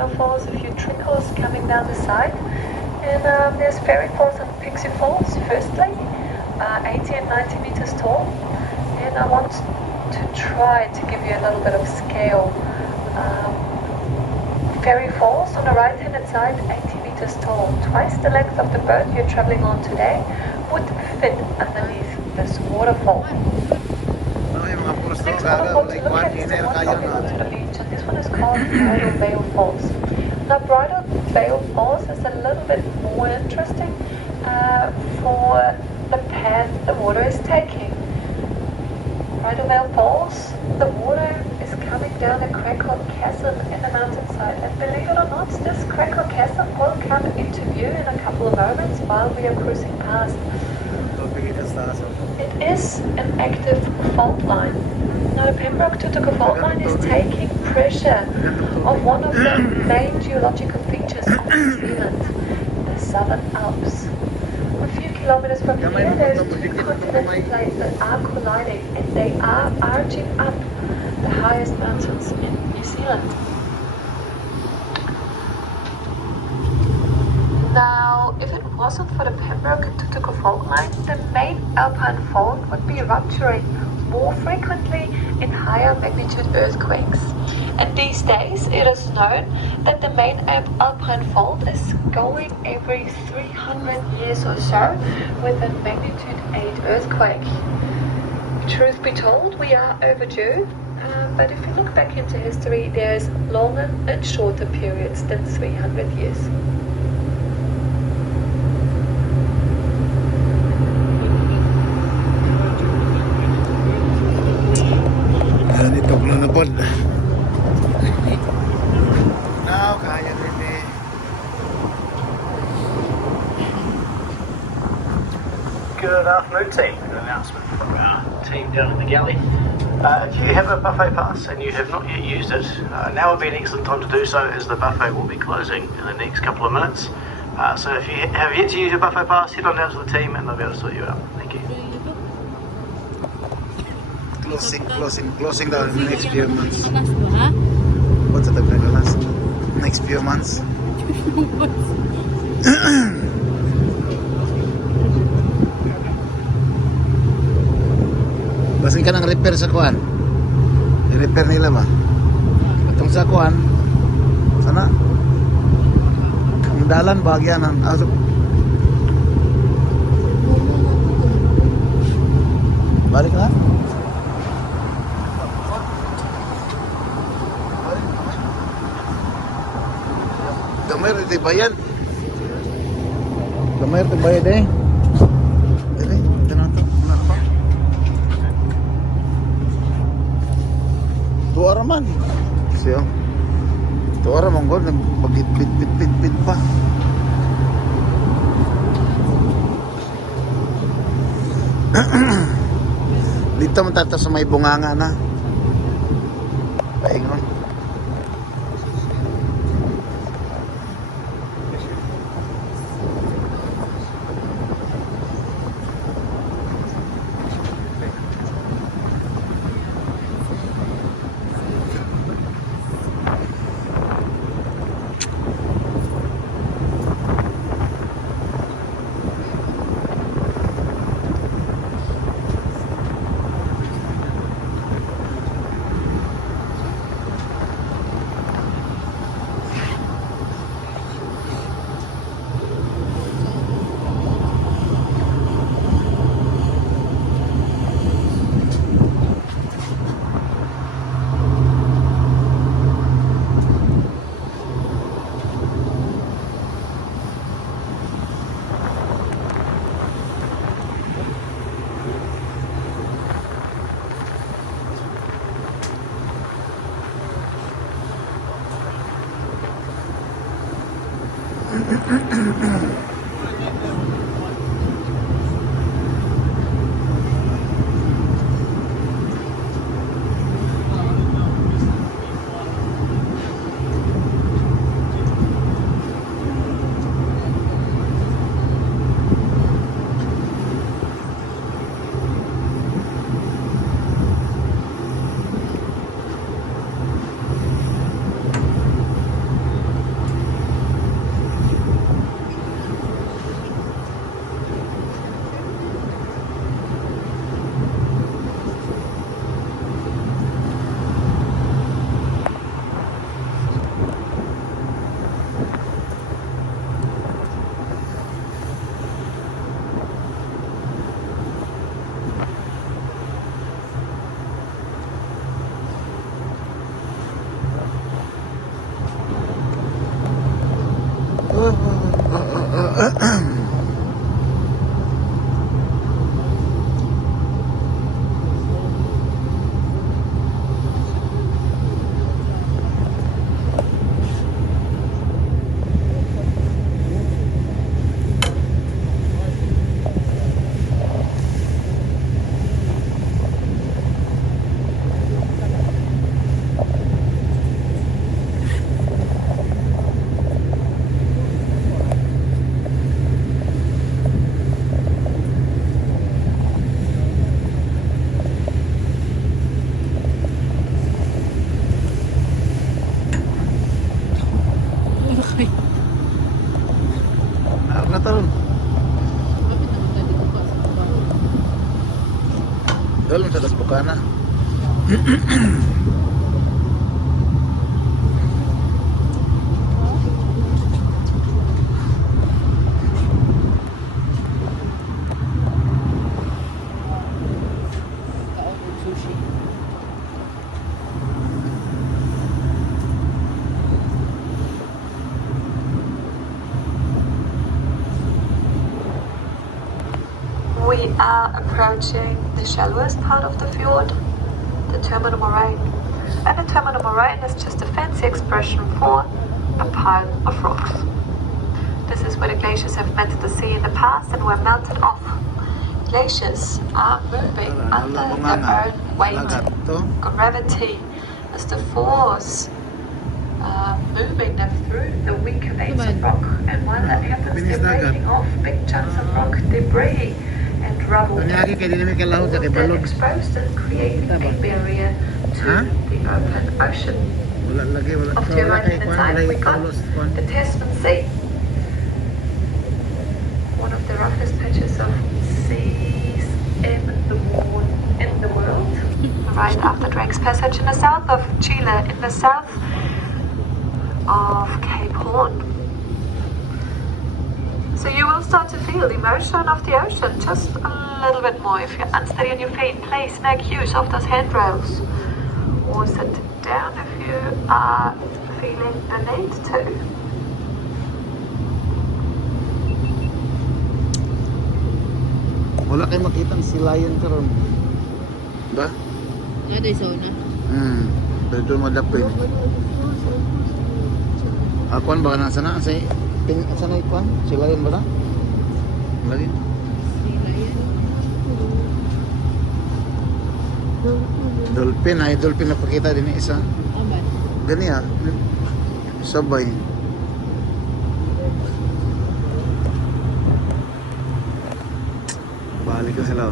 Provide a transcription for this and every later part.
waterfalls, a few trickles coming down the side. And there's fairy falls and pixie falls, firstly, 80 and 90 meters tall. And I want to try to give you a little bit of scale. Fairy falls on the right hand side, 80 meters tall, twice the length of the boat you're traveling on today, would fit underneath this waterfall. Next waterfall to look at is the one located to the beach, and this one is called Bridal Veil Falls. Now Bridal Veil Falls is a little bit more interesting for the path the water is taking. Bridal Veil Falls, the water is coming down a crack or chasm in the mountainside, and believe it or not, this crack or chasm will come into view in a couple of moments while we are cruising past. It is an active fault line. Now the Pembroke-Tutuka fault line is taking pressure of one of the main geological features of New Zealand, the Southern Alps. A few kilometers from here, there's two continental plates that are colliding, and they are arching up the highest mountains in New Zealand. Now, if it wasn't for the Pembroke-Tutuka fault line, the main alpine fault would be rupturing more frequently in higher magnitude earthquakes. And these days, it is known that the main alpine fault is going every 300 years or so with a magnitude 8 earthquake. Truth be told, we are overdue, but if you look back into history, there's longer and shorter periods than 300 years. Good afternoon, team. An announcement from our team down in the galley. If you have a buffet pass and you have not yet used it, now would be an excellent time to do so, as the buffet will be closing in the next couple of minutes. So if you have yet to use your buffet pass, head on down to the team and they'll be able to sort you out. Thank you. Closing down in the next few months. What's the last next few months? Basing ka ng repair sa kuan. I-repair nila ba? Itong sa kuan. Sana? Ang dalan bagyan ng balik na? Gamay rin tayo bayan. Gamay rin tayo bayan eh. Tuara man. Siya. Tuara man gol mag-bit pa. Dito man tata sa may bunganga na. Paingon. baba na. Sushi. We are approaching the shallowest part of the fjord, the terminal moraine. And a terminal moraine is just a fancy expression for a pile of rocks. This is where the glaciers have met the sea in the past and were melted off. Glaciers are moving under their own weight. Gravity is the force moving them through the weaker veins of rock. And while that happens, they're breaking off big chunks of rock debris and rubble. They're exposed and creating a barrier to the open ocean. Off to your right in the time, we got the Tasman Sea. One of the roughest patches of seas in the world. Right after Drake's Passage in the south of Chile, in the south of Cape Horn. So you will start to feel the motion of the ocean just a little bit more. If you're unsteady on your feet, please make use of those handrails. Or sit down if you are feeling the need to. Wala kayo makitang silayan karon. Ba? Ano yung sauna? Dito madapin. Akuan ba na sana sa sana ikuan? Silayan ba na? Lagi. Dolphin ay dolphin na pakita din isa. Aman. Gani ah. Sabay. Balik ko sila.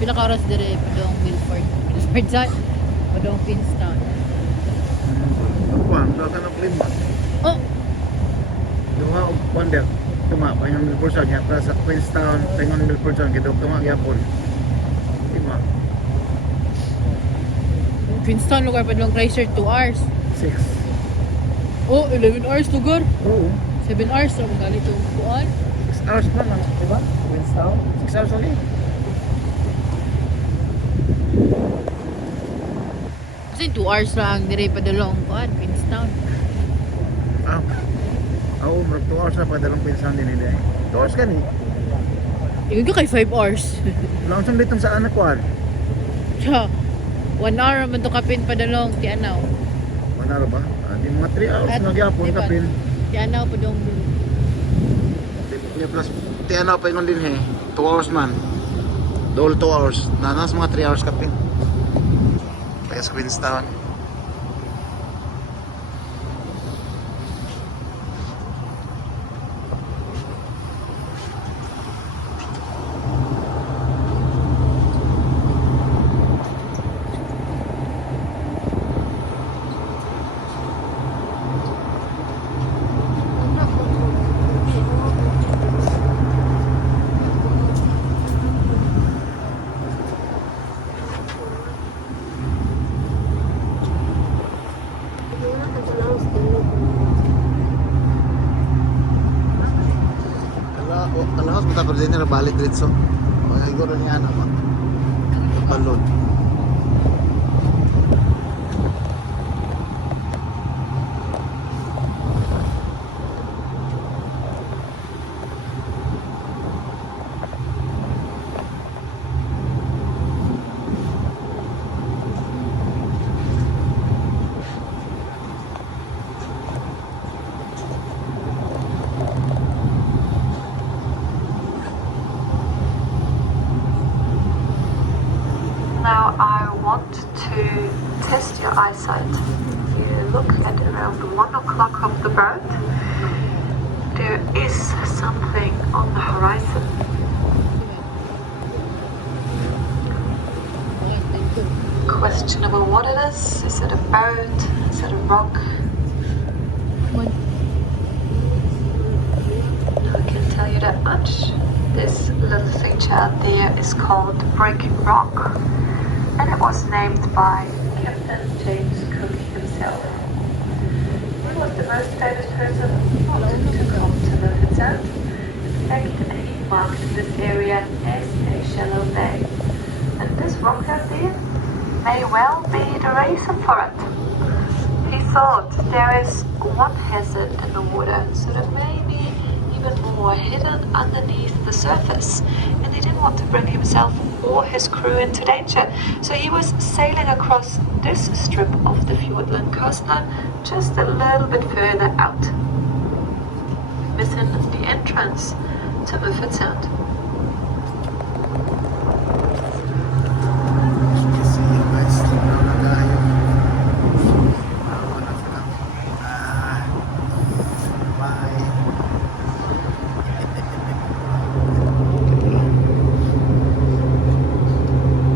Pinaka-oras dire padong Milford. Milford sa padong Queenstown. Akuan, dagan ang lima. Oh, Dunga og ponder. Tuma pa yung Milford Sound niya sa Queenstown, tingon Milford Sound kito tuma gyapon. Lima. Queenstown lugar padong Chrysler 2 hours. 6. Oh, 11 hours lugar. Oo. 7 hours ra magali to kuan. 6 hours pa lang, di ba? Queenstown. 6 hours only. Kasi 2 hours lang dire padulong kuan Queenstown. Ah. Oo, marag 2 hours na padalong Queenstown din nila. 2 hours ka ni. Ingon ko kay 5 hours. Langsung dito sa anak ko. Siya. 1 hour man to kapin padulong ti Anaw. Manalo ba? Di mga 3 hours na gyapon kapin. Ti Anaw padong Di plus tiana pa ingon din he. 2 hours man. Dol 2 hours. Nanas mga 3 hours kapin. Kaya sa Queenstown. Kalahos mo tapos din nila balik diretso. O siguro niya na ba? Balon. Now I want to test your eyesight. If you look at around 1 o'clock of the boat, there is something on the horizon. Questionable what it is. Is it a boat? Is it a rock? One. I can tell you that much. This little feature out there is called Brick Rock, and it was named by Captain James Cook himself. He was the most famous person not to come to Milford Sound. In fact, he marked this area as a shallow bay. And this rock out there may well be the reason for it. He thought there is one hazard in the water, so there may be even more hidden underneath the surface, and he didn't want to bring himself or his crew into danger. So he was sailing across this strip of the Fiordland coastline just a little bit further out, missing the entrance to Milford Sound.